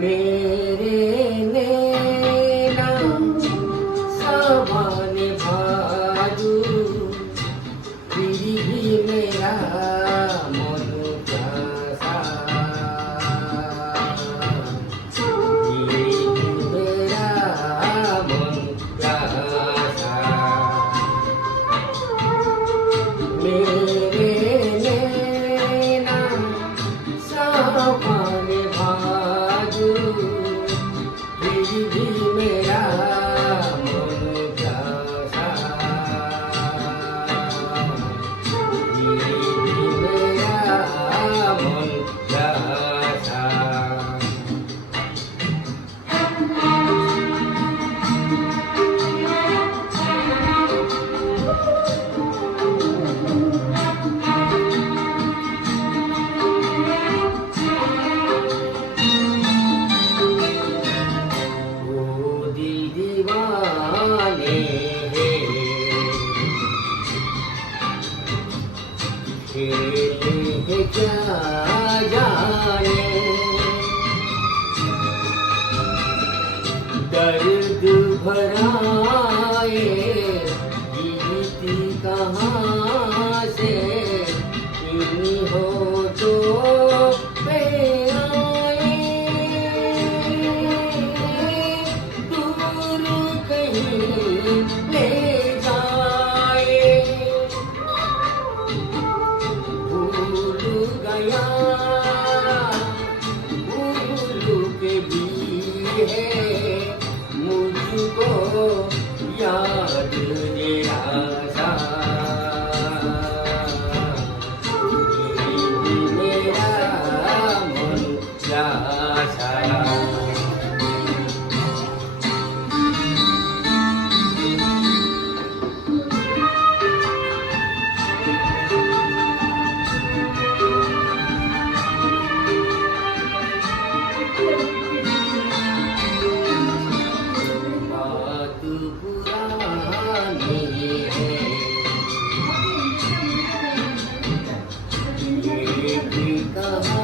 मेरे नैना सावन भादु बिरही मेरा मन प्यासा बिरही मेरा मन प्यासा मेरे नैना सावन भादु बिरही मेरा मन प्यासा बिरही मेरा मन प्यासा ओ दिल दीवाने खेले हैं क्या जाने दर्द भराए जीती कहाँ से इन होठों पे आए दूर कहीं ले जाए भूल गया भूल के भी है मुझको याद निराशा बिरही मेरा मन प्यासा बात पुरानी है एक कहानी